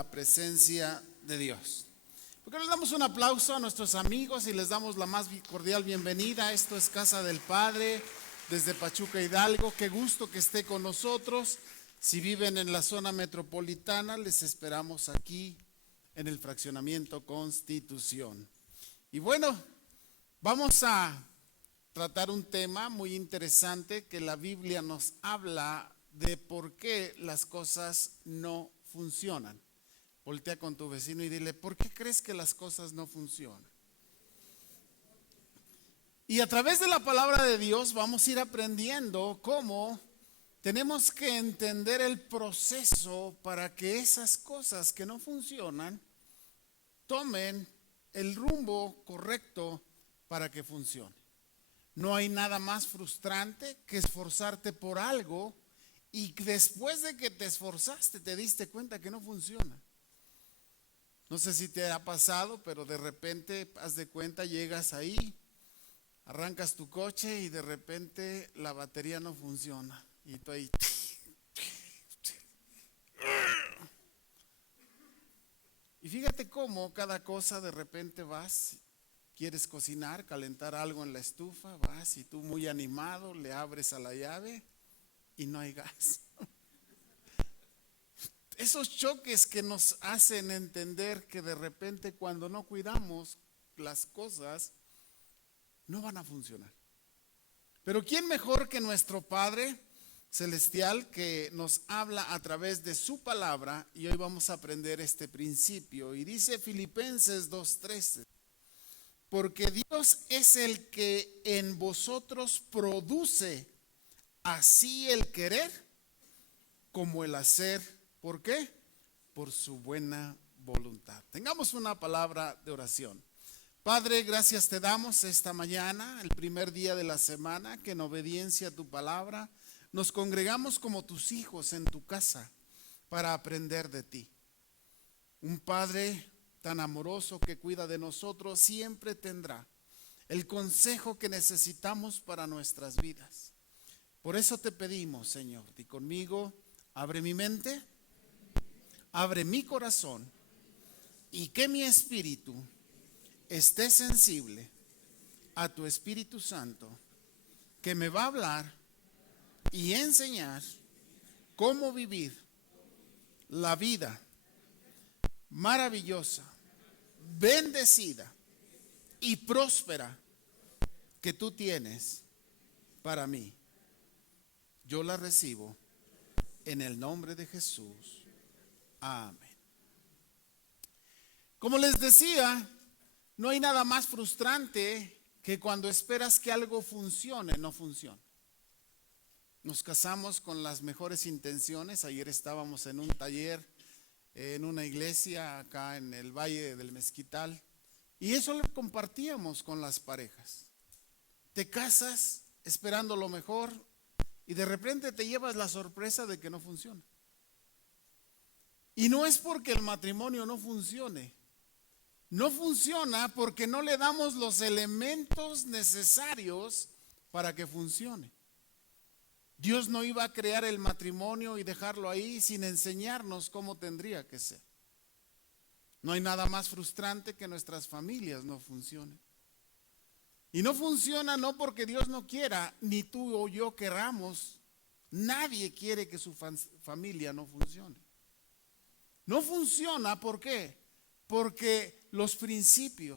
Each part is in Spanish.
la presencia de Dios. ¿Por qué no les damos un aplauso a nuestros amigos y les damos la más cordial bienvenida? Esto es Casa del Padre, desde Pachuca, Hidalgo. Qué gusto que esté con nosotros. Si viven en la zona metropolitana, les esperamos aquí en el fraccionamiento Constitución. Y bueno, vamos a tratar un tema muy interesante que la Biblia nos habla de por qué las cosas no funcionan. Voltea con tu vecino y dile, ¿por qué crees que las cosas no funcionan? Y a través de la palabra de Dios vamos a ir aprendiendo cómo tenemos que entender el proceso para que esas cosas que no funcionan tomen el rumbo correcto para que funcione. No hay nada más frustrante que esforzarte por algo y después de que te esforzaste te diste cuenta que no funciona. No sé si te ha pasado, pero de repente, haz de cuenta, llegas ahí, arrancas tu coche y de repente la batería no funciona. Y tú ahí. Y fíjate cómo cada cosa de repente vas, quieres cocinar, calentar algo en la estufa, vas y tú muy animado le abres a la llave y no hay gas. Esos choques que nos hacen entender que de repente cuando no cuidamos las cosas no van a funcionar. Pero ¿quién mejor que nuestro Padre Celestial que nos habla a través de su palabra? Y hoy vamos a aprender este principio. Y dice Filipenses 2:13, porque Dios es el que en vosotros produce así el querer como el hacer. ¿Por qué? Por su buena voluntad. Tengamos una palabra de oración. Padre, gracias te damos esta mañana, el primer día de la semana, que en obediencia a tu palabra nos congregamos como tus hijos en tu casa para aprender de ti. Un Padre tan amoroso que cuida de nosotros siempre tendrá el consejo que necesitamos para nuestras vidas. Por eso te pedimos, Señor, di conmigo, abre mi mente, abre mi corazón y que mi espíritu esté sensible a tu Espíritu Santo, que me va a hablar y enseñar cómo vivir la vida maravillosa, bendecida y próspera que tú tienes para mí. Yo la recibo en el nombre de Jesús. Amén. Como les decía, no hay nada más frustrante que cuando esperas que algo funcione, no funciona. Nos casamos con las mejores intenciones. Ayer estábamos en un taller, en una iglesia acá en el Valle del Mezquital, y eso lo compartíamos con las parejas. Te casas esperando lo mejor y de repente te llevas la sorpresa de que no funciona. Y no es porque el matrimonio no funcione. No funciona porque no le damos los elementos necesarios para que funcione. Dios no iba a crear el matrimonio y dejarlo ahí sin enseñarnos cómo tendría que ser. No hay nada más frustrante que nuestras familias no funcionen. Y no funciona no porque Dios no quiera, ni tú o yo queramos. Nadie quiere que su familia no funcione. No funciona, ¿por qué? Porque los principios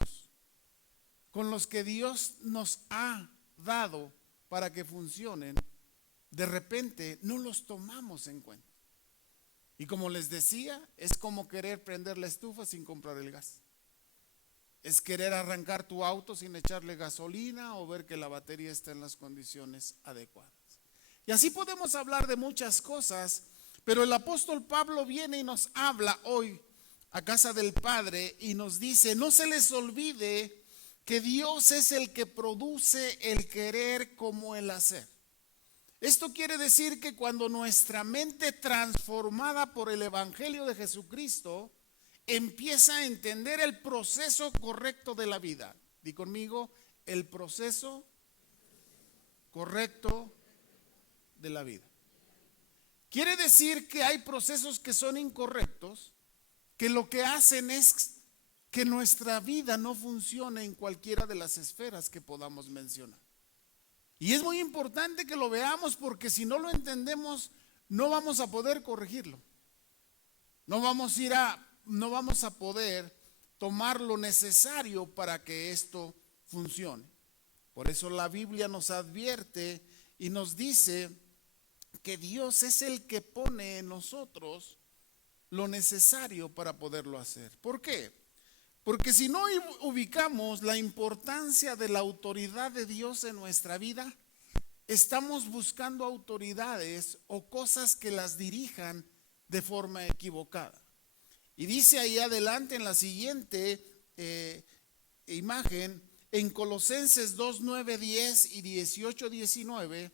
con los que Dios nos ha dado para que funcionen, de repente no los tomamos en cuenta. Y como les decía, es como querer prender la estufa sin comprar el gas. Es querer arrancar tu auto sin echarle gasolina o ver que la batería está en las condiciones adecuadas. Y así podemos hablar de muchas cosas, pero el apóstol Pablo viene y nos habla hoy a casa del Padre y nos dice, no se les olvide que Dios es el que produce el querer como el hacer. Esto quiere decir que cuando nuestra mente transformada por el Evangelio de Jesucristo empieza a entender el proceso correcto de la vida. Di conmigo, el proceso correcto de la vida. Quiere decir que hay procesos que son incorrectos que lo que hacen es que nuestra vida no funcione en cualquiera de las esferas que podamos mencionar. Y es muy importante que lo veamos, porque si no lo entendemos, no vamos a poder corregirlo. No vamos a poder tomar lo necesario para que esto funcione. Por eso la Biblia nos advierte y nos dice que Dios es el que pone en nosotros lo necesario para poderlo hacer. ¿Por qué? Porque si no ubicamos la importancia de la autoridad de Dios en nuestra vida, estamos buscando autoridades o cosas que las dirijan de forma equivocada. Y dice ahí adelante en la siguiente imagen, en Colosenses 2, 9, 10 y 18, 19,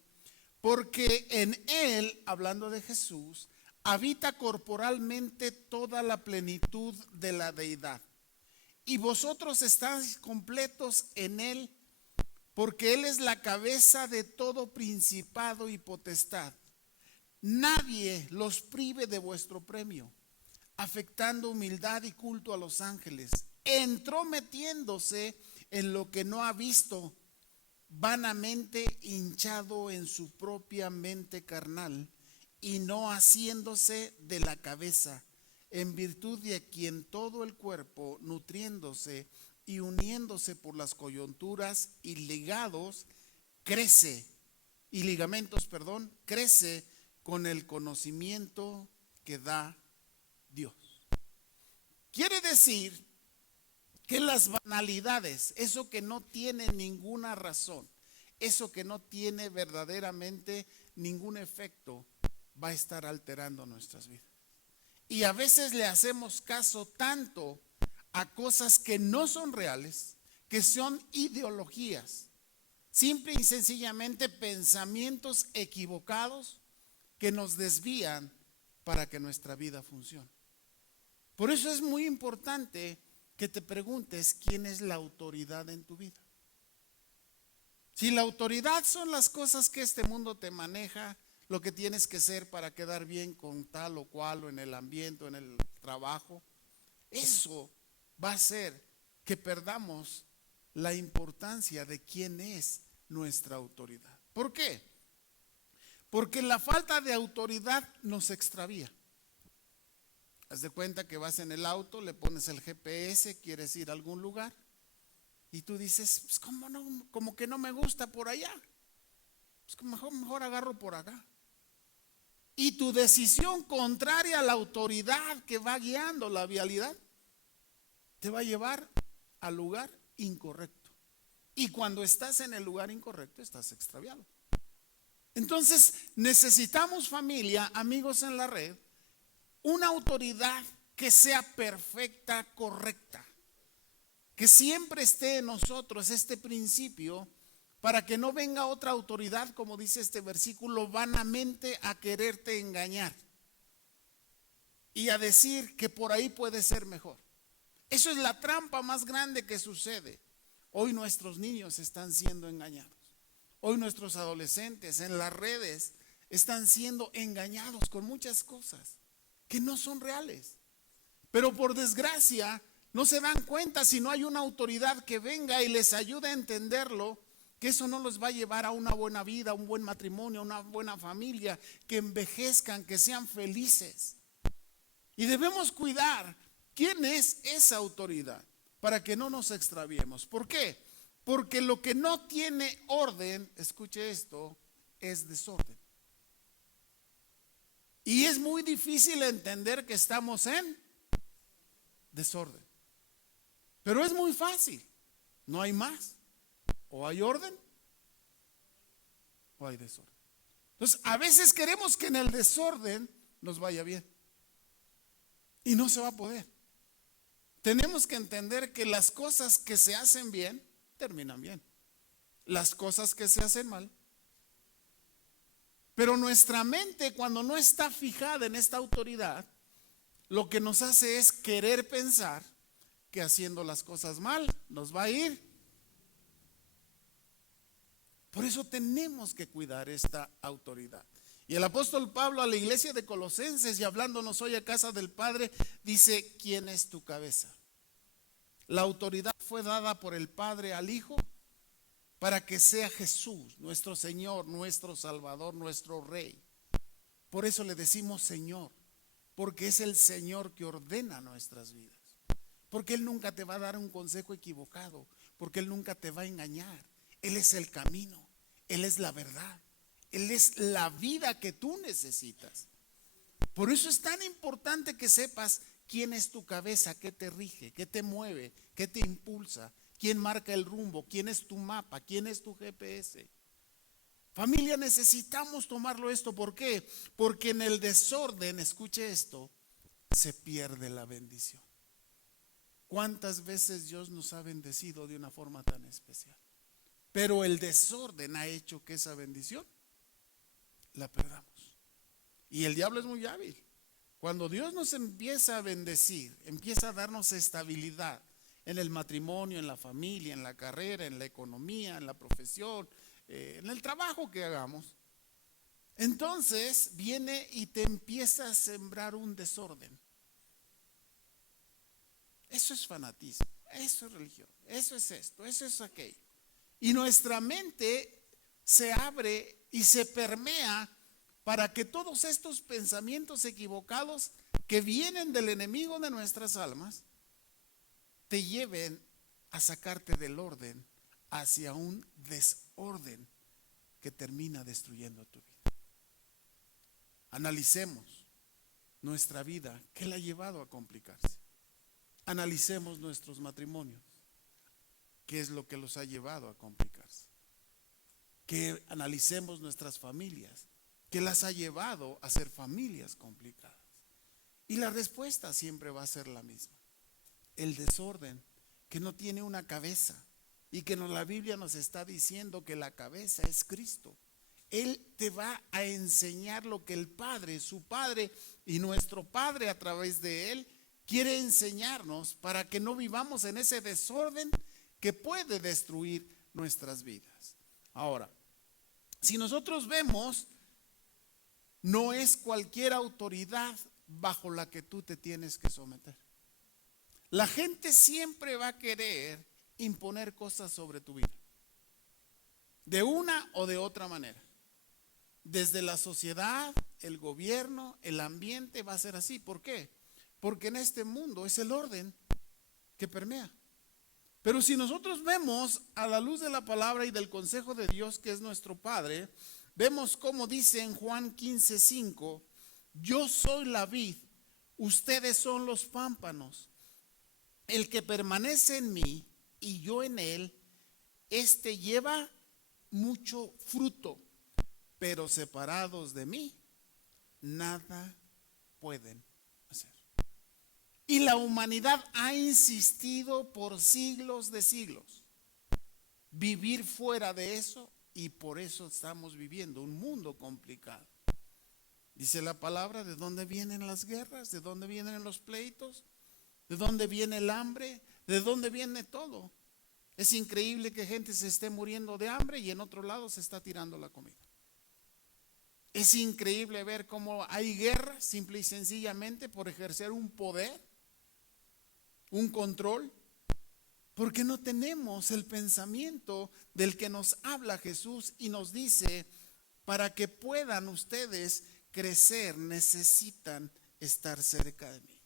porque en Él, hablando de Jesús, habita corporalmente toda la plenitud de la deidad. Y vosotros estáis completos en Él, porque Él es la cabeza de todo principado y potestad. Nadie los prive de vuestro premio, afectando humildad y culto a los ángeles, entrometiéndose en lo que no ha visto, vanamente hinchado en su propia mente carnal, y no haciéndose de la cabeza, en virtud de quien todo el cuerpo, nutriéndose y uniéndose por las coyunturas y ligamentos, crece con el conocimiento que da Dios. Quiere decir que las banalidades, eso que no tiene ninguna razón, eso que no tiene verdaderamente ningún efecto, va a estar alterando nuestras vidas. Y a veces le hacemos caso tanto a cosas que no son reales, que son ideologías, simple y sencillamente pensamientos equivocados que nos desvían para que nuestra vida funcione. Por eso es muy importante que te preguntes quién es la autoridad en tu vida. Si la autoridad son las cosas que este mundo te maneja, lo que tienes que ser para quedar bien con tal o cual, o en el ambiente, o en el trabajo, eso va a hacer que perdamos la importancia de quién es nuestra autoridad. ¿Por qué? Porque la falta de autoridad nos extravía. Haz de cuenta que vas en el auto, le pones el GPS, quieres ir a algún lugar y tú dices, pues como que no me gusta por allá, pues mejor agarro por acá. Y tu decisión contraria a la autoridad que va guiando la vialidad te va a llevar al lugar incorrecto. Y cuando estás en el lugar incorrecto, estás extraviado. Entonces necesitamos, familia, amigos en la red, una autoridad que sea perfecta, correcta, que siempre esté en nosotros este principio, para que no venga otra autoridad, como dice este versículo, vanamente a quererte engañar y a decir que por ahí puede ser mejor. Eso es la trampa más grande que sucede. Hoy nuestros niños están siendo engañados. Hoy nuestros adolescentes en las redes están siendo engañados con muchas cosas que no son reales. Pero por desgracia no se dan cuenta, si no hay una autoridad que venga y les ayude a entenderlo, que eso no los va a llevar a una buena vida, a un buen matrimonio, a una buena familia, que envejezcan, que sean felices. Y debemos cuidar quién es esa autoridad para que no nos extraviemos. ¿Por qué? Porque lo que no tiene orden, escuche esto, es desorden. Y es muy difícil entender que estamos en desorden. Pero es muy fácil, no hay más. O hay orden o hay desorden. Entonces, a veces queremos que en el desorden nos vaya bien. Y no se va a poder. Tenemos que entender que las cosas que se hacen bien, terminan bien. Las cosas que se hacen mal. Pero nuestra mente, cuando no está fijada en esta autoridad, lo que nos hace es querer pensar que haciendo las cosas mal nos va a ir. Por eso tenemos que cuidar esta autoridad. Y el apóstol Pablo a la iglesia de Colosenses, y hablándonos hoy a casa del Padre, dice: ¿quién es tu cabeza? La autoridad fue dada por el Padre al Hijo para que sea Jesús, nuestro Señor, nuestro Salvador, nuestro Rey. Por eso le decimos Señor, porque es el Señor que ordena nuestras vidas. Porque Él nunca te va a dar un consejo equivocado, porque Él nunca te va a engañar. Él es el camino, Él es la verdad, Él es la vida que tú necesitas. Por eso es tan importante que sepas quién es tu cabeza, qué te rige, qué te mueve, qué te impulsa, quién marca el rumbo, quién es tu mapa, quién es tu GPS. Familia, necesitamos tomarlo esto. ¿Por qué? Porque en el desorden, escuche esto, se pierde la bendición. ¿Cuántas veces Dios nos ha bendecido de una forma tan especial? Pero el desorden ha hecho que esa bendición la perdamos. Y el diablo es muy hábil. Cuando Dios nos empieza a bendecir, empieza a darnos estabilidad en el matrimonio, en la familia, en la carrera, en la economía, en la profesión, en el trabajo que hagamos, entonces viene y te empieza a sembrar un desorden. Eso es fanatismo, eso es religión, eso es esto, eso es aquello. Y nuestra mente se abre y se permea para que todos estos pensamientos equivocados que vienen del enemigo de nuestras almas te lleven a sacarte del orden hacia un desorden que termina destruyendo tu vida. Analicemos nuestra vida, ¿qué la ha llevado a complicarse? Analicemos nuestros matrimonios, ¿qué es lo que los ha llevado a complicarse? Que analicemos nuestras familias, ¿qué las ha llevado a ser familias complicadas? Y la respuesta siempre va a ser la misma: el desorden, que no tiene una cabeza, y que la Biblia nos está diciendo que la cabeza es Cristo. Él te va a enseñar lo que el Padre, su Padre y nuestro Padre a través de Él quiere enseñarnos, para que no vivamos en ese desorden que puede destruir nuestras vidas. Ahora, si nosotros vemos, no es cualquier autoridad bajo la que tú te tienes que someter. La gente siempre va a querer imponer cosas sobre tu vida, de una o de otra manera. Desde la sociedad, el gobierno, el ambiente va a ser así. ¿Por qué? Porque en este mundo es el orden que permea. Pero si nosotros vemos a la luz de la palabra y del consejo de Dios, que es nuestro Padre, vemos como dice en Juan 15:5: yo soy la vid, ustedes son los pámpanos. El que permanece en mí y yo en él, este lleva mucho fruto, pero separados de mí, nada pueden hacer. Y la humanidad ha insistido por siglos de siglos vivir fuera de eso, y por eso estamos viviendo un mundo complicado. Dice la palabra: ¿de dónde vienen las guerras? ¿De dónde vienen los pleitos? ¿De dónde viene el hambre? ¿De dónde viene todo? Es increíble que gente se esté muriendo de hambre y en otro lado se está tirando la comida. Es increíble ver cómo hay guerra simple y sencillamente por ejercer un poder, un control, porque no tenemos el pensamiento del que nos habla Jesús y nos dice: para que puedan ustedes crecer, necesitan estar cerca de mí.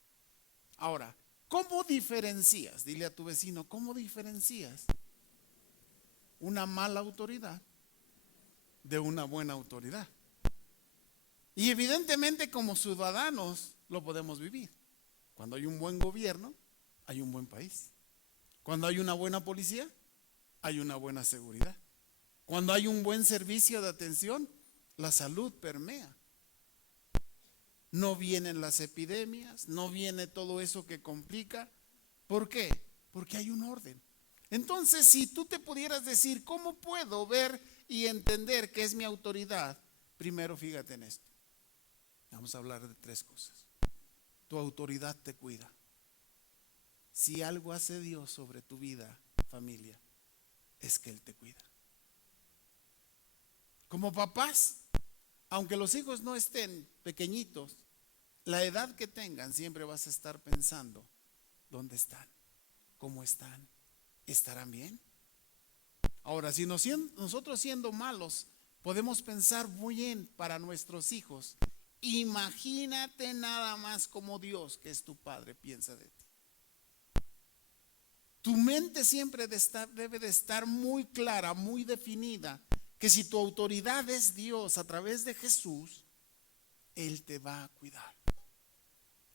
Ahora, ¿cómo diferencias? Dile a tu vecino: ¿cómo diferencias una mala autoridad de una buena autoridad? Y evidentemente, como ciudadanos lo podemos vivir. Cuando hay un buen gobierno, hay un buen país. Cuando hay una buena policía, hay una buena seguridad. Cuando hay un buen servicio de atención, la salud permea. No vienen las epidemias, no viene todo eso que complica. ¿Por qué? Porque hay un orden. Entonces, si tú te pudieras decir: ¿cómo puedo ver y entender qué es mi autoridad? Primero, fíjate en esto. Vamos a hablar de 3 cosas. Tu autoridad te cuida. Si algo hace Dios sobre tu vida, familia, es que Él te cuida. Como papás, Aunque los hijos no estén pequeñitos, la edad que tengan, siempre vas a estar pensando, ¿dónde están? ¿Cómo están? ¿Estarán bien? Ahora, si nosotros siendo malos podemos pensar muy bien para nuestros hijos, imagínate nada más como Dios, que es tu Padre, piensa de ti. Tu mente siempre debe de estar muy clara, muy definida, que si tu autoridad es Dios a través de Jesús, Él te va a cuidar,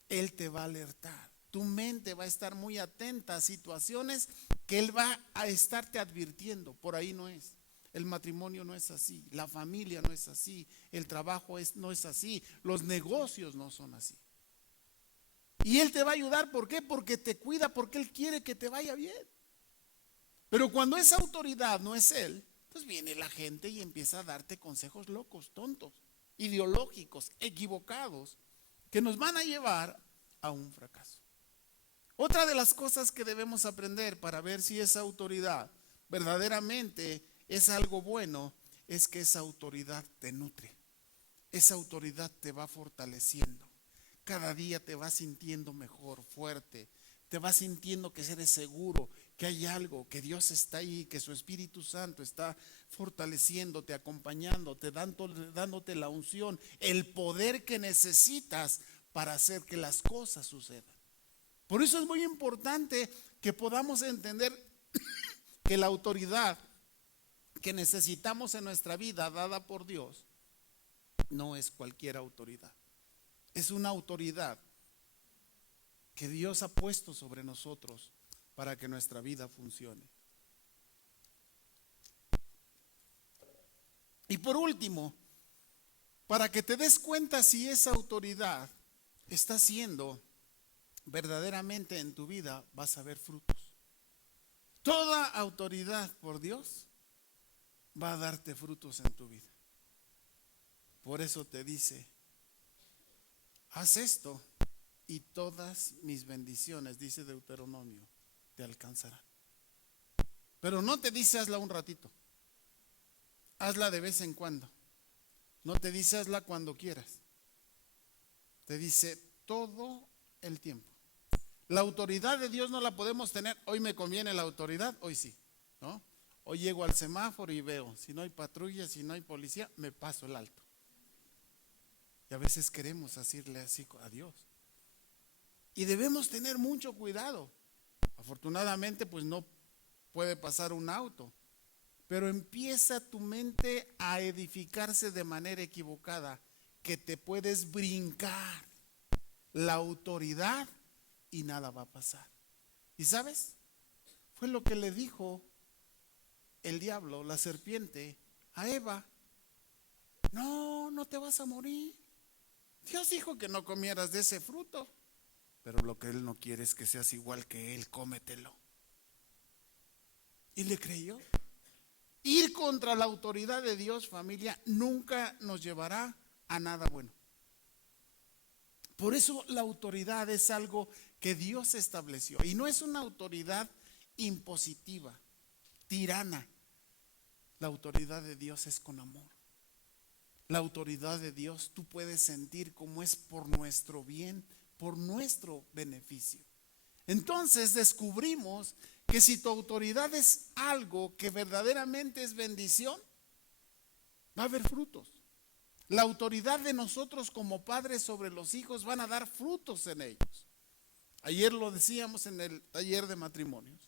Él te va a alertar. Tu mente va a estar muy atenta a situaciones que Él va a estarte advirtiendo. Por ahí no es. El matrimonio no es así, la familia no es así, el trabajo no es así, los negocios no son así. Y Él te va a ayudar, ¿por qué? Porque te cuida, porque Él quiere que te vaya bien. Pero cuando esa autoridad no es Él, pues viene la gente y empieza a darte consejos locos, tontos, ideológicos, equivocados, que nos van a llevar a un fracaso. Otra de las cosas que debemos aprender para ver si esa autoridad verdaderamente es algo bueno, es que esa autoridad te nutre, esa autoridad te va fortaleciendo. Cada día te vas sintiendo mejor, fuerte, te vas sintiendo que eres seguro, que hay algo, que Dios está ahí, que su Espíritu Santo está fortaleciéndote, acompañándote, dándote la unción, el poder que necesitas para hacer que las cosas sucedan. Por eso es muy importante que podamos entender que la autoridad que necesitamos en nuestra vida dada por Dios no es cualquier autoridad. Es una autoridad que Dios ha puesto sobre nosotros para que nuestra vida funcione. Y por último, para que te des cuenta si esa autoridad está siendo verdaderamente en tu vida, vas a ver frutos. Toda autoridad por Dios va a darte frutos en tu vida. Por eso te dice, haz esto y todas mis bendiciones, dice Deuteronomio, te alcanzarán. Pero no te dice hazla un ratito, hazla de vez en cuando. No te dice hazla cuando quieras. Te dice todo el tiempo. La autoridad de Dios no la podemos tener, hoy me conviene la autoridad, hoy sí, ¿no? Hoy llego al semáforo y veo, si no hay patrulla, si no hay policía, me paso el alto. Y a veces queremos decirle así a Dios. Y debemos tener mucho cuidado. Afortunadamente, pues no puede pasar un auto, pero empieza tu mente a edificarse de manera equivocada, que te puedes brincar la autoridad y nada va a pasar. ¿Y sabes? Fue lo que le dijo el diablo, la serpiente, a Eva. No, no te vas a morir. Dios dijo que no comieras de ese fruto, pero lo que Él no quiere es que seas igual que Él, cómetelo. Y le creyó. Ir contra la autoridad de Dios, familia, nunca nos llevará a nada bueno. Por eso la autoridad es algo que Dios estableció y no es una autoridad impositiva, tirana. La autoridad de Dios es con amor. La autoridad de Dios tú puedes sentir como es por nuestro bien, por nuestro beneficio. Entonces descubrimos que si tu autoridad es algo que verdaderamente es bendición, va a haber frutos. La autoridad de nosotros como padres sobre los hijos van a dar frutos en ellos. Ayer lo decíamos en el taller de matrimonios.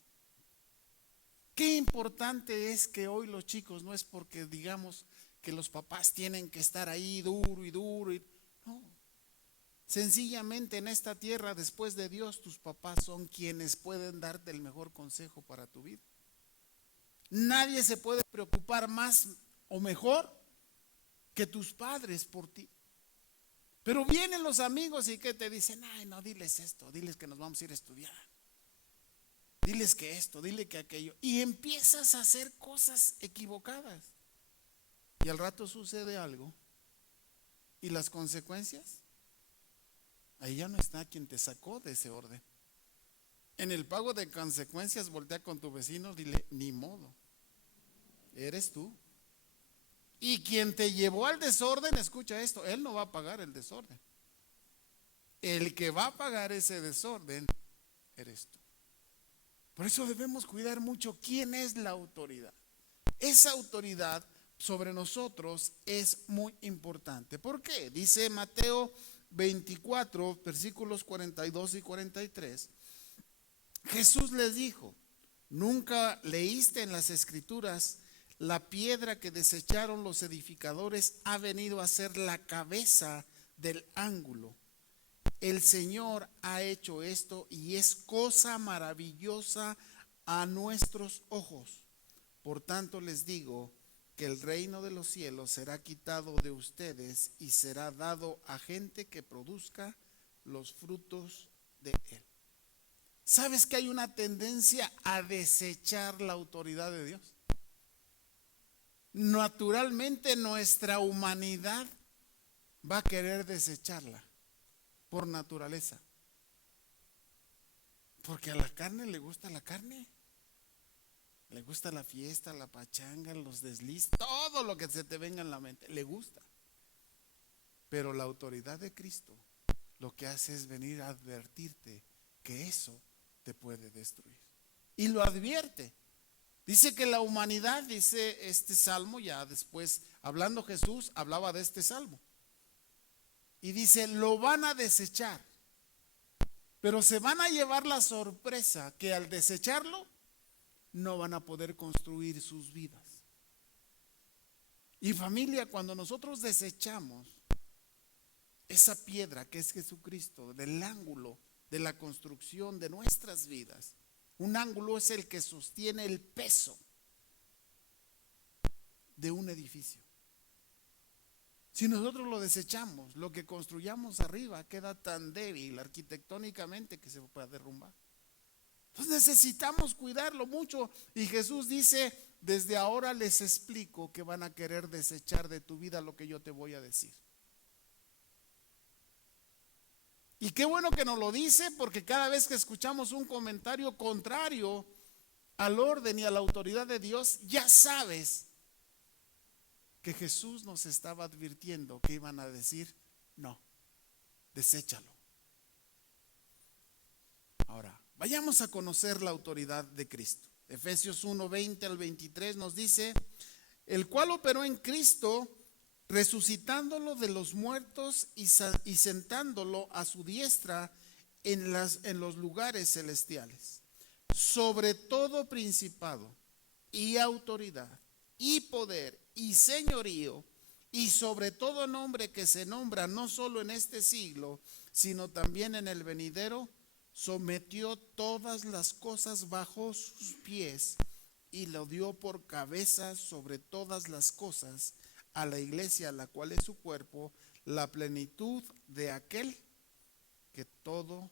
Qué importante es que hoy los chicos, no es porque digamos que los papás tienen que estar ahí duro y duro, no. Sencillamente en esta tierra, después de Dios, tus papás son quienes pueden darte el mejor consejo para tu vida. Nadie se puede preocupar más o mejor que tus padres por ti. Pero vienen los amigos y que te dicen, ay, no, diles esto, diles que nos vamos a ir a estudiar. Diles que esto, dile que aquello. Y empiezas a hacer cosas equivocadas. Y al rato sucede algo. ¿Y las consecuencias? Ahí ya no está quien te sacó de ese orden. En el pago de consecuencias, voltea con tu vecino, dile, ni modo. Eres tú. Y quien te llevó al desorden, escucha esto, él no va a pagar el desorden. El que va a pagar ese desorden eres tú. Por eso debemos cuidar mucho quién es la autoridad. Esa autoridad sobre nosotros es muy importante. ¿Por qué? Dice Mateo 24, versículos 42 y 43. Jesús les dijo: ¿nunca leíste en las Escrituras: la piedra que desecharon los edificadores ha venido a ser la cabeza del ángulo? El Señor ha hecho esto y es cosa maravillosa a nuestros ojos. Por tanto les digo que el reino de los cielos será quitado de ustedes y será dado a gente que produzca los frutos de él. ¿Sabes que hay una tendencia a desechar la autoridad de Dios? Naturalmente nuestra humanidad va a querer desecharla por naturaleza. Porque a la carne le gusta la carne. Le gusta la fiesta, la pachanga, los desliz, todo lo que se te venga en la mente, le gusta. Pero la autoridad de Cristo lo que hace es venir a advertirte que eso te puede destruir. Y lo advierte. Dice que la humanidad, dice este salmo, ya después hablando Jesús, hablaba de este salmo. Y dice, lo van a desechar, pero se van a llevar la sorpresa que al desecharlo, no van a poder construir sus vidas. Y familia, cuando nosotros desechamos esa piedra que es Jesucristo del ángulo de la construcción de nuestras vidas, un ángulo es el que sostiene el peso de un edificio. Si nosotros lo desechamos, lo que construyamos arriba queda tan débil arquitectónicamente que se puede derrumbar. Entonces necesitamos cuidarlo mucho. Y Jesús dice: desde ahora les explico que van a querer desechar de tu vida lo que yo te voy a decir. Y qué bueno que nos lo dice, porque cada vez que escuchamos un comentario contrario al orden y a la autoridad de Dios, ya sabes que Jesús nos estaba advirtiendo que iban a decir: no, deséchalo. Ahora, vayamos a conocer la autoridad de Cristo. Efesios 1, 20 al 23 nos dice: el cual operó en Cristo, resucitándolo de los muertos y sentándolo a su diestra en los lugares celestiales, sobre todo principado y autoridad y poder y señorío, y sobre todo nombre que se nombra no solo en este siglo, sino también en el venidero. Sometió todas las cosas bajo sus pies y lo dio por cabeza sobre todas las cosas a la iglesia, la cual es su cuerpo, la plenitud de aquel que todo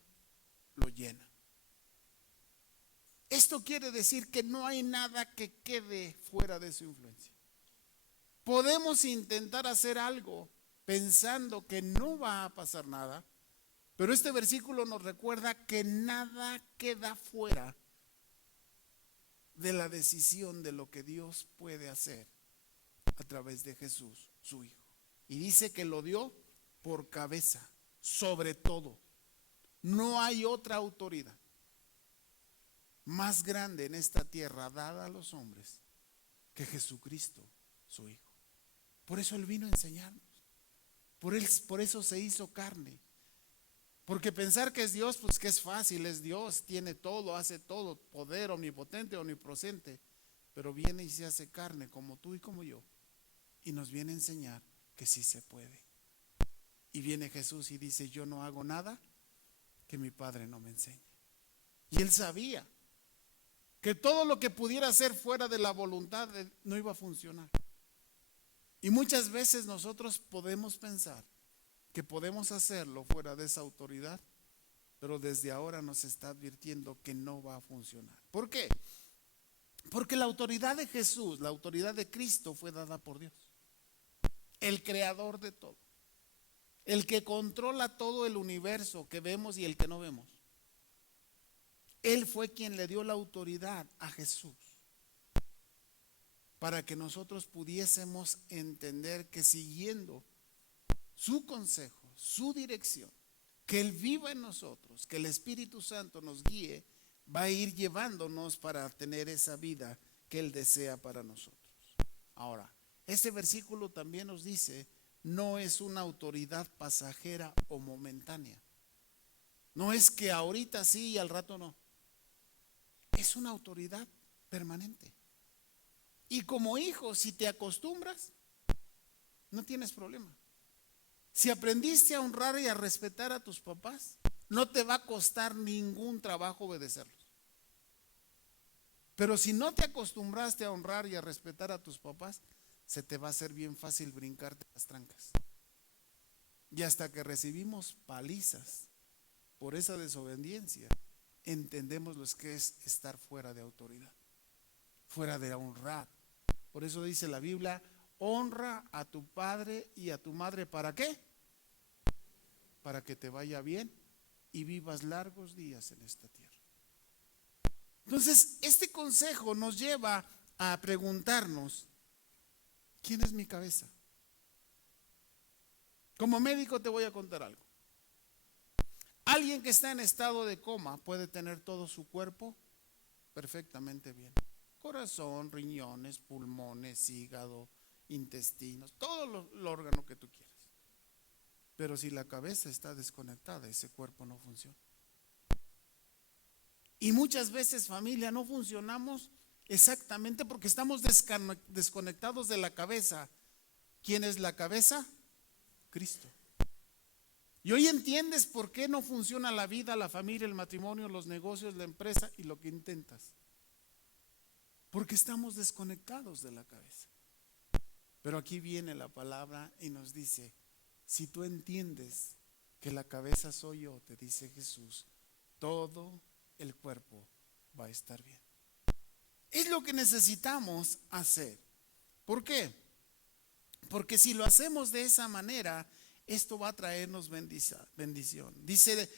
lo llena. Esto quiere decir que no hay nada que quede fuera de su influencia. Podemos intentar hacer algo pensando que no va a pasar nada, pero este versículo nos recuerda que nada queda fuera de la decisión de lo que Dios puede hacer a través de Jesús, su Hijo. Y dice que lo dio por cabeza, sobre todo. No hay otra autoridad más grande en esta tierra dada a los hombres que Jesucristo, su Hijo. Por eso Él vino a enseñarnos. Por eso se hizo carne. Porque pensar que es Dios, pues que es fácil, es Dios, tiene todo, hace todo, poder omnipotente, omnipresente. Pero viene y se hace carne como tú y como yo. Y nos viene a enseñar que sí se puede. Y viene Jesús y dice: yo no hago nada que mi Padre no me enseñe. Y Él sabía que todo lo que pudiera hacer fuera de la voluntad no iba a funcionar. Y muchas veces nosotros podemos pensar que podemos hacerlo fuera de esa autoridad, pero desde ahora nos está advirtiendo que no va a funcionar. ¿Por qué? Porque la autoridad de Jesús, la autoridad de Cristo fue dada por Dios, el creador de todo, el que controla todo el universo que vemos y el que no vemos. Él fue quien le dio la autoridad a Jesús. para que nosotros pudiésemos entender que siguiendo su consejo, su dirección, que Él viva en nosotros, que el Espíritu Santo nos guíe, va a ir llevándonos para tener esa vida que Él desea para nosotros. Ahora, este versículo también nos dice, no es una autoridad pasajera o momentánea. No es que ahorita sí y al rato no. Es una autoridad permanente. Y como hijo, si te acostumbras, no tienes problema. Si aprendiste a honrar y a respetar a tus papás, no te va a costar ningún trabajo obedecerlos. Pero si no te acostumbraste a honrar y a respetar a tus papás, se te va a hacer bien fácil brincarte las trancas. Y hasta que recibimos palizas por esa desobediencia, entendemos lo que es estar fuera de autoridad, fuera de honrar. Por eso dice la Biblia, honra a tu padre y a tu madre. ¿Para qué? Para que te vaya bien y vivas largos días en esta tierra. Entonces, este consejo nos lleva a preguntarnos, ¿quién es mi cabeza? Como médico te voy a contar algo. Alguien que está en estado de coma puede tener todo su cuerpo perfectamente bien. Corazón, riñones, pulmones, hígado, intestinos, todo el órgano que tú quieras. Pero si la cabeza está desconectada, ese cuerpo no funciona. Y muchas veces, familia, no funcionamos exactamente porque estamos desconectados de la cabeza. ¿Quién es la cabeza? Cristo. Y hoy entiendes por qué no funciona la vida, la familia, el matrimonio, los negocios, la empresa y lo que intentas. Porque estamos desconectados de la cabeza. Pero aquí viene la palabra y nos dice, si tú entiendes que la cabeza soy yo, te dice Jesús, todo el cuerpo va a estar bien. Es lo que necesitamos hacer. ¿Por qué? Porque si lo hacemos de esa manera, esto va a traernos bendición. Dice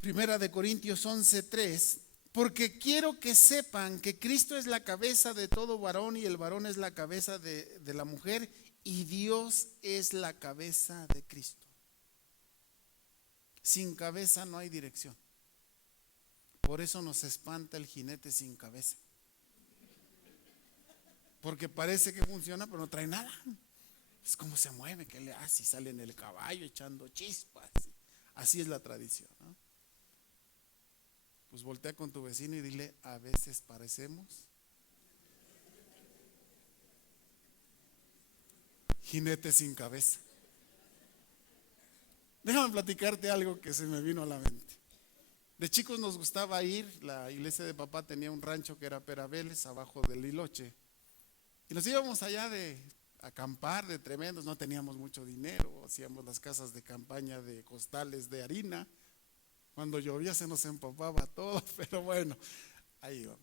Primera de Corintios 11:3, porque quiero que sepan que Cristo es la cabeza de todo varón y el varón es la cabeza de la mujer y Dios es la cabeza de Cristo. Sin cabeza no hay dirección. Por eso nos espanta el jinete sin cabeza. Porque parece que funciona, pero no trae nada. Es como se mueve, ¿qué le hace? Y sale en el caballo echando chispas. Así es la tradición, ¿no? Pues voltea con tu vecino y dile, a veces parecemos jinete sin cabeza. Déjame platicarte algo que se me vino a la mente. De chicos nos gustaba ir, la iglesia de papá tenía un rancho que era Perabeles, abajo del Liloche. Y nos íbamos allá de acampar, de tremendos, no teníamos mucho dinero, hacíamos las casas de campaña de costales de harina. Cuando llovía se nos empapaba todo, pero bueno, ahí íbamos.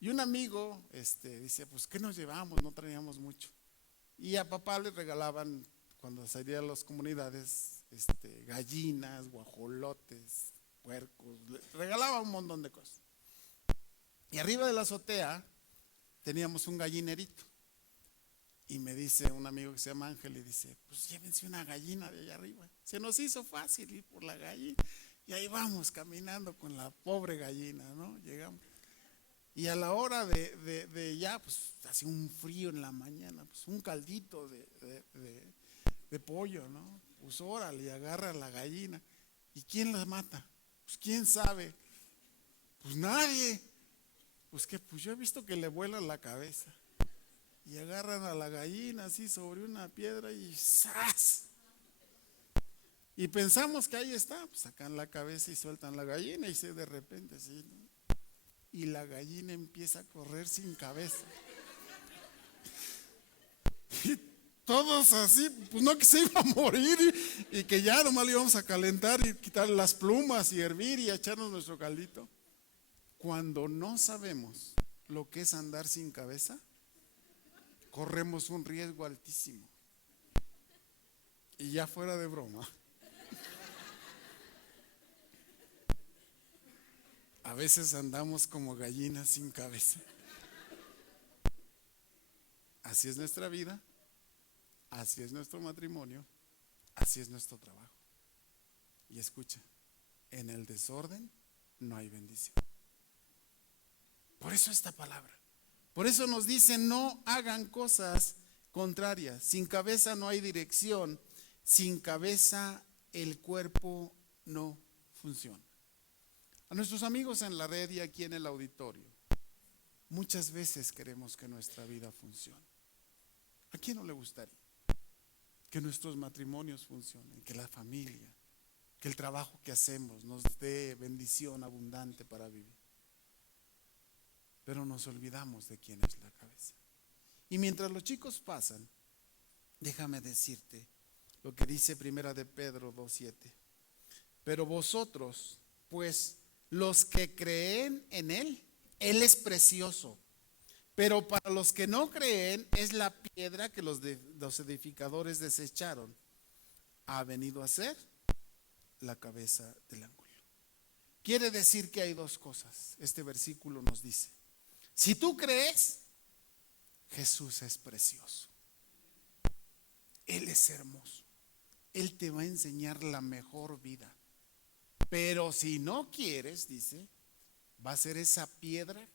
Y un amigo dice, pues ¿qué nos llevamos? No traíamos mucho. Y a papá le regalaban, cuando salían las comunidades, gallinas, guajolotes, puercos, le regalaba un montón de cosas. Y arriba de la azotea teníamos un gallinerito. Y me dice un amigo que se llama Ángel, y dice, pues llévense una gallina de allá arriba. Se nos hizo fácil ir por la gallina. Y ahí vamos caminando con la pobre gallina, ¿no? Llegamos. Y a la hora de ya, pues hacía un frío en la mañana, pues un caldito de pollo, ¿no? Pues órale, agarra la gallina. ¿Y quién la mata? Pues quién sabe. Pues nadie. Pues que, pues yo he visto que le vuelan la cabeza. Y agarran a la gallina así sobre una piedra y ¡zas! Y pensamos que ahí está, pues sacan la cabeza y sueltan la gallina y de repente así, ¿no? Y la gallina empieza a correr sin cabeza. Y todos así, pues no, que se iba a morir y que ya nomás le íbamos a calentar y quitarle las plumas y hervir y echarnos nuestro caldito. Cuando no sabemos lo que es andar sin cabeza, corremos un riesgo altísimo. Y ya fuera de broma, a veces andamos como gallinas sin cabeza. Así es nuestra vida, así es nuestro matrimonio, así es nuestro trabajo. Y escucha, en el desorden no hay bendición. Por eso esta palabra. Por eso nos dice, no hagan cosas contrarias. Sin cabeza no hay dirección. Sin cabeza el cuerpo no funciona. A nuestros amigos en la red y aquí en el auditorio, muchas veces queremos que nuestra vida funcione. ¿A quién no le gustaría que nuestros matrimonios funcionen, que la familia, que el trabajo que hacemos nos dé bendición abundante para vivir? Pero nos olvidamos de quién es la cabeza. Y mientras los chicos pasan, déjame decirte lo que dice Primera de Pedro 2:7. Pero vosotros, pues, los que creen en Él es precioso. Pero para los que no creen, es la piedra que los edificadores desecharon. Ha venido a ser la cabeza del ángulo. Quiere decir que hay dos cosas. Este versículo nos dice: si tú crees, Jesús es precioso. Él es hermoso. Él te va a enseñar la mejor vida. Pero si no quieres, dice, va a ser esa piedra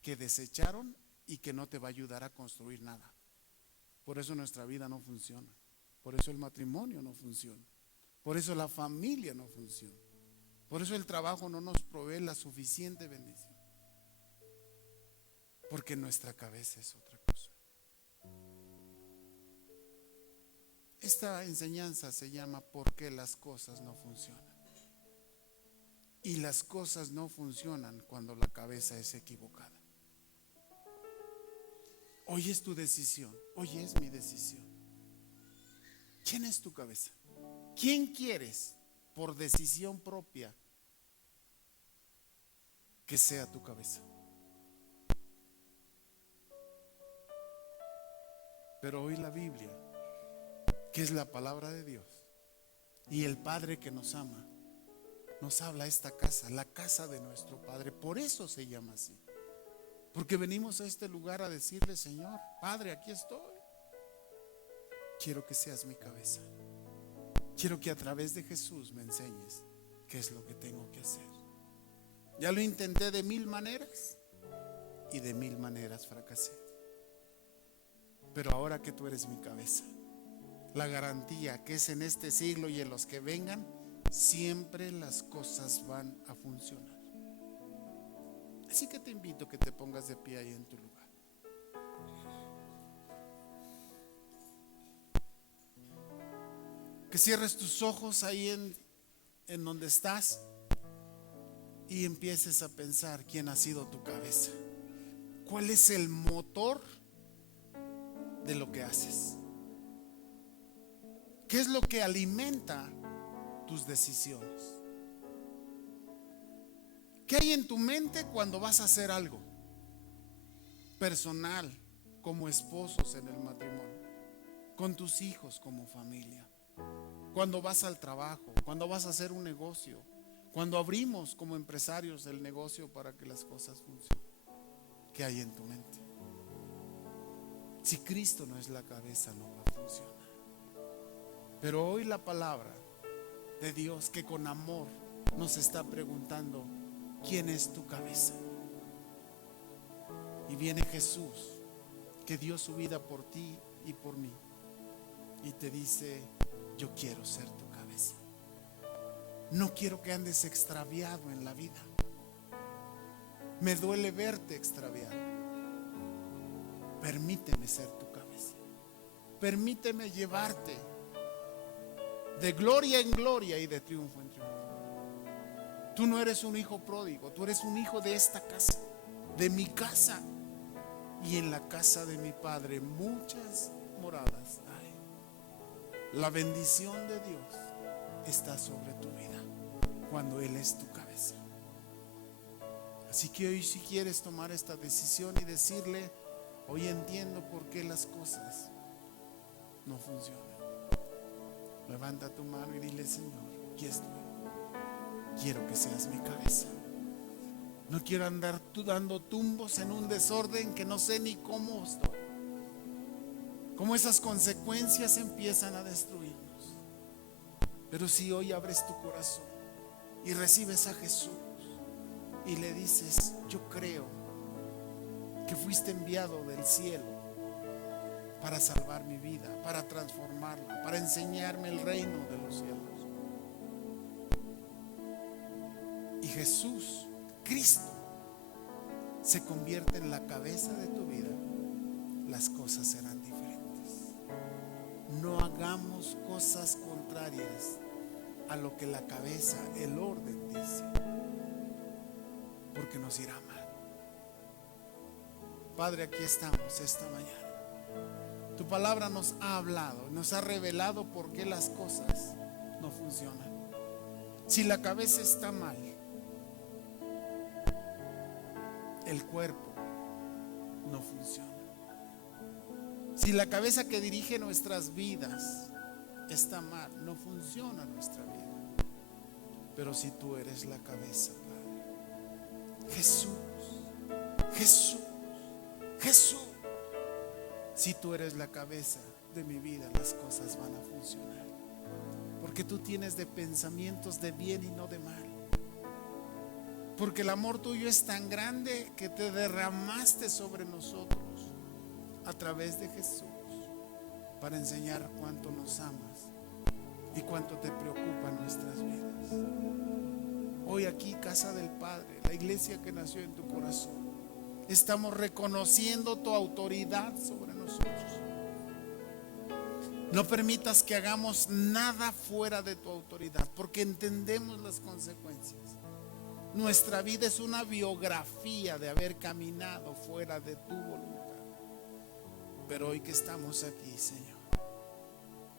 que desecharon y que no te va a ayudar a construir nada. Por eso nuestra vida no funciona. Por eso el matrimonio no funciona. Por eso la familia no funciona. Por eso el trabajo no nos provee la suficiente bendición. Porque nuestra cabeza es otra cosa. Esta enseñanza se llama ¿por qué las cosas no funcionan? Y las cosas no funcionan cuando la cabeza es equivocada. Hoy es tu decisión, hoy es mi decisión. ¿Quién es tu cabeza? ¿Quién quieres por decisión propia que sea tu cabeza? Pero hoy la Biblia, que es la palabra de Dios, y el Padre que nos ama, nos habla esta casa, la casa de nuestro Padre. Por eso se llama así. Porque venimos a este lugar a decirle: Señor, Padre, aquí estoy. Quiero que seas mi cabeza. Quiero que a través de Jesús me enseñes qué es lo que tengo que hacer. Ya lo intenté de 1000 maneras y de 1000 maneras fracasé. Pero ahora que tú eres mi cabeza, la garantía que es en este siglo y en los que vengan, siempre las cosas van a funcionar. Así que te invito a que te pongas de pie ahí en tu lugar. Que cierres tus ojos ahí en donde estás y empieces a pensar quién ha sido tu cabeza. ¿Cuál es el motor de lo que haces? ¿Qué es lo que alimenta tus decisiones? ¿Qué hay en tu mente cuando vas a hacer algo personal, como esposos en el matrimonio, con tus hijos como familia, cuando vas al trabajo, cuando vas a hacer un negocio, cuando abrimos como empresarios el negocio para que las cosas funcionen? ¿Qué hay en tu mente? Si Cristo no es la cabeza, no va a funcionar. Pero hoy la palabra de Dios, que con amor nos está preguntando: ¿quién es tu cabeza? Y viene Jesús, que dio su vida por ti y por mí, y te dice: yo quiero ser tu cabeza. No quiero que andes extraviado en la vida. Me duele verte extraviado. Permíteme ser tu cabeza. Permíteme llevarte de gloria en gloria y de triunfo en triunfo. Tú no eres un hijo pródigo, tú eres un hijo de esta casa, de mi casa. Y en la casa de mi Padre muchas moradas hay. La bendición de Dios está sobre tu vida cuando Él es tu cabeza. Así que hoy, si quieres tomar esta decisión y decirle: hoy entiendo por qué las cosas no funcionan, levanta tu mano y dile: Señor, aquí estoy. Quiero que seas mi cabeza. No quiero andar dando tumbos en un desorden que no sé ni cómo estoy. cómo esas consecuencias empiezan a destruirnos. Pero si hoy abres tu corazón y recibes a Jesús y le dices: yo creo que fuiste enviado del cielo para salvar mi vida, para transformarla, para enseñarme el reino de los cielos. Y Jesús, Cristo, se convierte en la cabeza de tu vida, las cosas serán diferentes. No hagamos cosas contrarias a lo que la cabeza, el orden dice, porque nos irá mal. Padre, aquí estamos esta mañana. Tu palabra nos ha hablado, nos ha revelado por qué las cosas no funcionan. Si la cabeza está mal, el cuerpo no funciona. Si la cabeza que dirige nuestras vidas está mal, no funciona nuestra vida. Pero si tú eres la cabeza, Padre, Jesús, Jesús, Jesús, si tú eres la cabeza de mi vida, las cosas van a funcionar. Porque tú tienes de pensamientos de bien y no de mal. Porque el amor tuyo es tan grande que te derramaste sobre nosotros a través de Jesús para enseñar cuánto nos amas y cuánto te preocupan nuestras vidas. Hoy aquí, Casa del Padre, la iglesia que nació en tu corazón, estamos reconociendo tu autoridad sobre nosotros. No permitas que hagamos nada fuera de tu autoridad, porque entendemos las consecuencias. Nuestra vida es una biografía de haber caminado fuera de tu voluntad. Pero hoy que estamos aquí, Señor,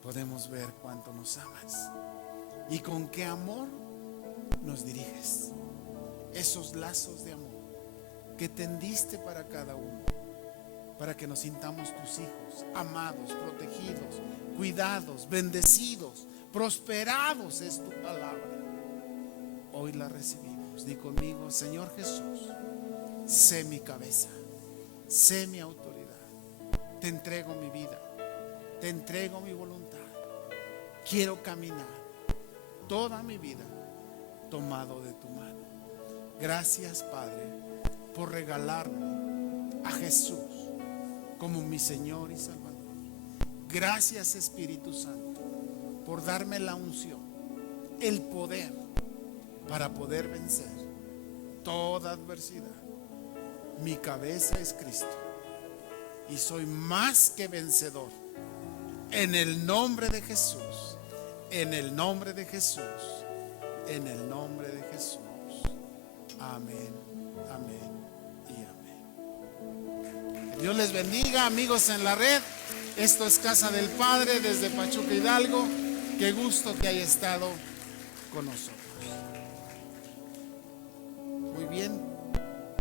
podemos ver cuánto nos amas y con qué amor nos diriges. Esos lazos de amor que tendiste para cada uno, para que nos sintamos tus hijos, amados, protegidos, cuidados, bendecidos, prosperados es tu palabra. Hoy la recibimos. Di conmigo: Señor Jesús, sé mi cabeza, sé mi autoridad. Te entrego mi vida, te entrego mi voluntad. Quiero caminar toda mi vida tomado de tu mano. Gracias, Padre, por regalarme a Jesús como mi Señor y Salvador. Gracias, Espíritu Santo, por darme la unción, el poder para poder vencer toda adversidad. Mi cabeza es Cristo y soy más que vencedor. En el nombre de Jesús, en el nombre de Jesús, en el nombre de Jesús. Amén, amén y amén. Que Dios les bendiga, amigos en la red. Esto es Casa del Padre desde Pachuca, Hidalgo. Qué gusto que haya estado con nosotros. Muy bien.